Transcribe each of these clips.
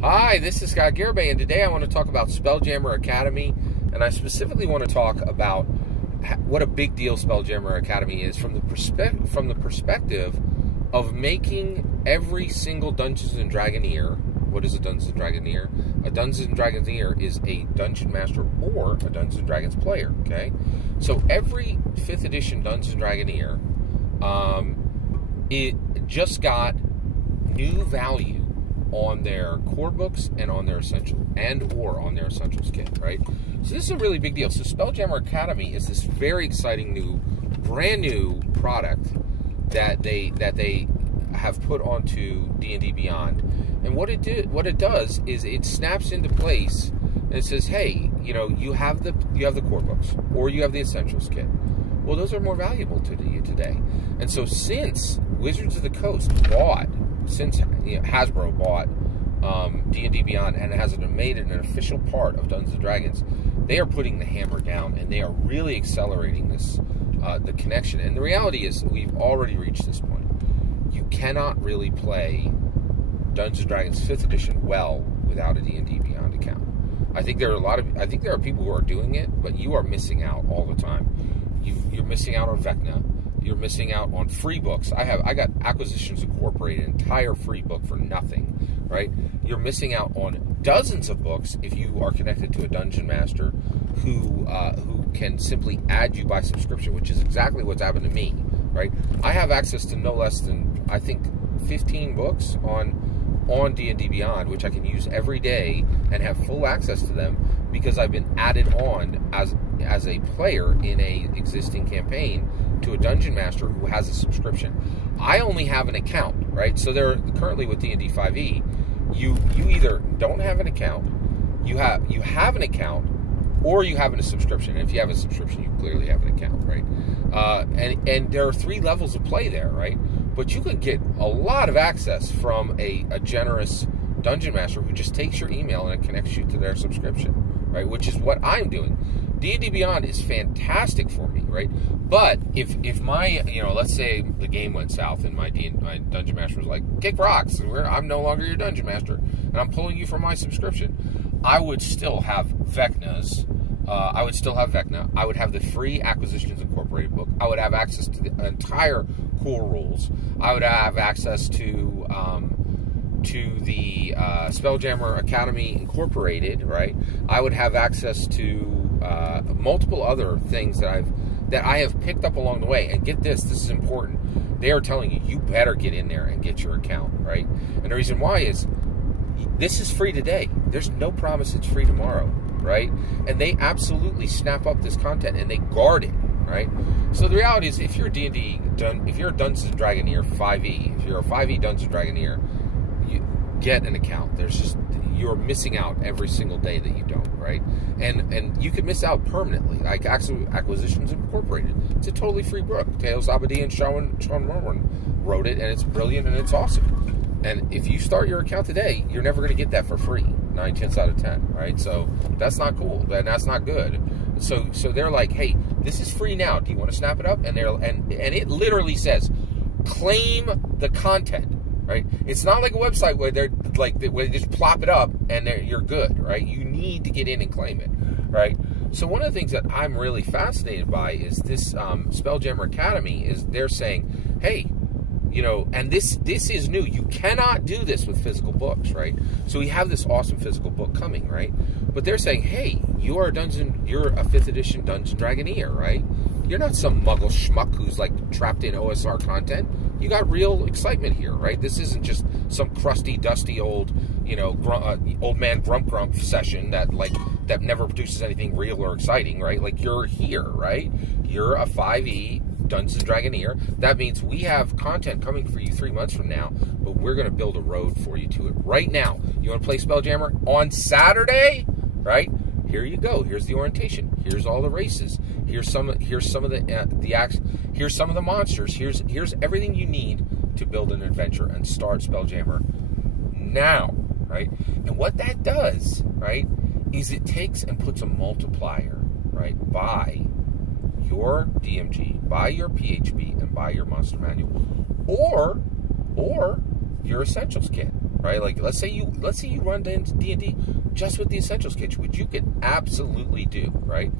Hi, this is Garibay, and today I want to talk about Spelljammer Academy, and I specifically want to talk about what a big deal Spelljammer Academy is from the perspective of making every single Dungeons & Dragoneer. What is a Dungeons & Dragoneer? A Dungeons & Dragoneer is a Dungeon Master or a Dungeons & Dragons player, okay? So every 5th edition Dungeons & Dragoneer, it just got new value on their core books and on their essentials kit, right? So this is a really big deal. So Spelljammer Academy is this very exciting brand new product that they have put onto D&D Beyond. And what it does is it snaps into place and it says, hey, you have the core books or you have the essentials kit. Well, those are more valuable to you today. And so since Wizards of the Coast Hasbro bought D&D Beyond and has made it an official part of Dungeons & Dragons, they are putting the hammer down and they are really accelerating this the connection. And the reality is we've already reached this point. You cannot really play Dungeons & Dragons 5th edition well without a D&D Beyond account. I think there are people who are doing it, but you are missing out all the time. You're missing out on Vecna. You're missing out on free books. I got Acquisitions Incorporated, entire free book for nothing, right? You're missing out on dozens of books if you are connected to a dungeon master who can simply add you by subscription, which is exactly what's happened to me, right? I have access to no less than, I think, 15 books on D&D Beyond, which I can use every day and have full access to them because I've been added on as a player in a existing campaign to a dungeon master who has a subscription. I only have an account, right? So they're currently with D&D 5e, you either don't have an account, you have an account, or you have a subscription. And if you have a subscription, you clearly have an account, right? And there are 3 levels of play there, right? But you could get a lot of access from a generous dungeon master who just takes your email and it connects you to their subscription, right? Which is what I'm doing. D&D Beyond is fantastic for me, right? But if my, let's say the game went south and my dungeon master was like, kick rocks, I'm no longer your dungeon master, and I'm pulling you from my subscription, I would still have Vecna's. I would still have Vecna. I would have the free Acquisitions Incorporated book. I would have access to the entire core rules. I would have access to the Spelljammer Academy Incorporated, right? I would have access to multiple other things that I have picked up along the way. And get this is important. They are telling you, you better get in there and get your account, right? And the reason why is this is free today. There's no promise it's free tomorrow, right? And they absolutely snap up this content and they guard it, right? So the reality is, if you're a Dungeons & Dragoneer 5e, if you're a 5e Dungeons & Dragoneer, you get an account. You're missing out every single day that you don't, right? And you could miss out permanently. Like Acquisitions Incorporated, it's a totally free book. Tales Abadi and Sean Marwan wrote it, and it's brilliant and it's awesome. And if you start your account today, you're never going to get that for free, 9 tenths out of 10, right? So that's not cool, and that's not good. So they're like, hey, this is free now. Do you want to snap it up? And it literally says, claim the content. Right? It's not like a website where they just plop it up and you're good, right? You need to get in and claim it, right? So one of the things that I'm really fascinated by is this Spelljammer Academy is they're saying, hey, and this is new. You cannot do this with physical books, right? So we have this awesome physical book coming, right? But they're saying, hey, you're a 5th edition Dungeons & Dragoneer, right? You're not some muggle schmuck who's like trapped in OSR content. You got real excitement here, right? This isn't just some crusty, dusty old, old man grump session that never produces anything real or exciting, right? Like, you're here, right? You're a 5e Dungeons & Dragoneer. That means we have content coming for you 3 months from now, but we're going to build a road for you to it right now. You want to play Spelljammer on Saturday, right? Here you go. Here's the orientation. Here's all the races. Here's some of the acts. Here's some of the monsters. Here's everything you need to build an adventure and start Spelljammer now, right? And what that does, right, is it takes and puts a multiplier, right, by your DMG, by your PHB, and by your monster manual, or your essentials kit, right? right? Like let's say you run D&D just with the Essentials kit, which you could absolutely do, right?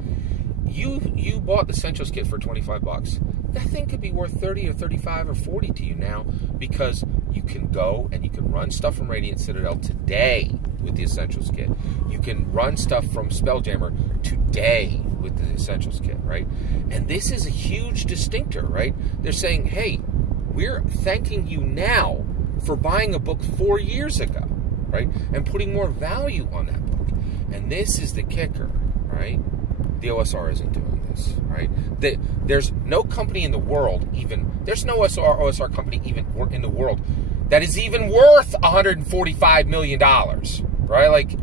You bought the Essentials kit for $25. That thing could be worth 30 or 35 or 40 to you now, because you can go and you can run stuff from Radiant Citadel today with the Essentials kit. You can run stuff from Spelljammer today with the Essentials kit, right? And this is a huge distinctor, right? They're saying, hey, we're thanking you now for buying a book 4 years ago, right? And putting more value on that book. And this is the kicker, right? The OSR isn't doing this, right? There's no company in the world there's no OSR company even in the world that is even worth $145 million, right? Like,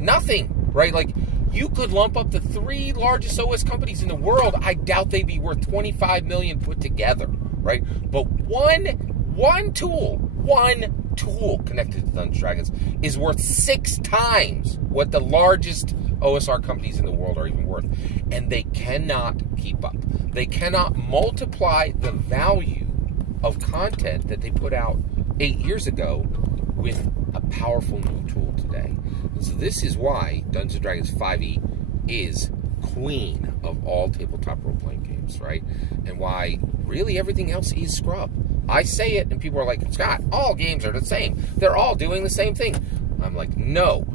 nothing, right? Like, you could lump up the 3 largest OS companies in the world. I doubt they'd be worth $25 million put together, right? But one tool connected to Dungeons & Dragons is worth 6 times what the largest OSR companies in the world are even worth. And they cannot keep up. They cannot multiply the value of content that they put out 8 years ago with a powerful new tool today. And so this is why Dungeons & Dragons 5e is queen of all tabletop role-playing games, right? And why really everything else is scrub. I say it and people are like, Scott, all games are the same. They're all doing the same thing. I'm like, no.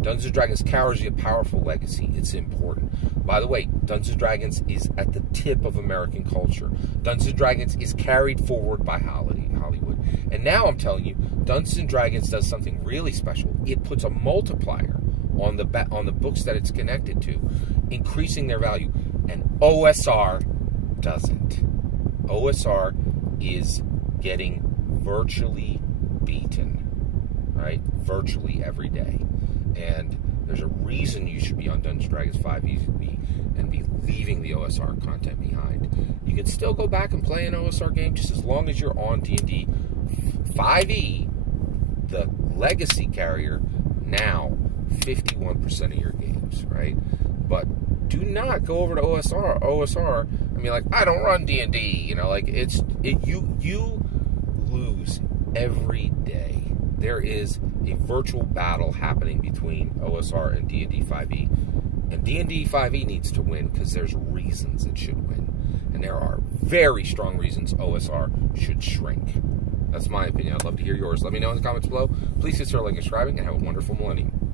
Dungeons & Dragons carries a powerful legacy. It's important. By the way, Dungeons & Dragons is at the tip of American culture. Dungeons & Dragons is carried forward by Hollywood. And now I'm telling you, Dungeons & Dragons does something really special. It puts a multiplier on the books that it's connected to, increasing their value. And OSR doesn't. OSR is getting virtually beaten, right? Virtually every day. And there's a reason you should be on Dungeons & Dragons 5e and be leaving the OSR content behind. You can still go back and play an OSR game just as long as you're on D&D 5e, the legacy carrier, now 51% of your games, right? But do not go over to OSR and be like, I don't run D&D, you know, like you lose every day. There is a virtual battle happening between OSR and D&D 5e. And D&D 5e needs to win because there's reasons it should win. And there are very strong reasons OSR should shrink. That's my opinion. I'd love to hear yours. Let me know in the comments below. Please consider liking and subscribing, and have a wonderful millennium.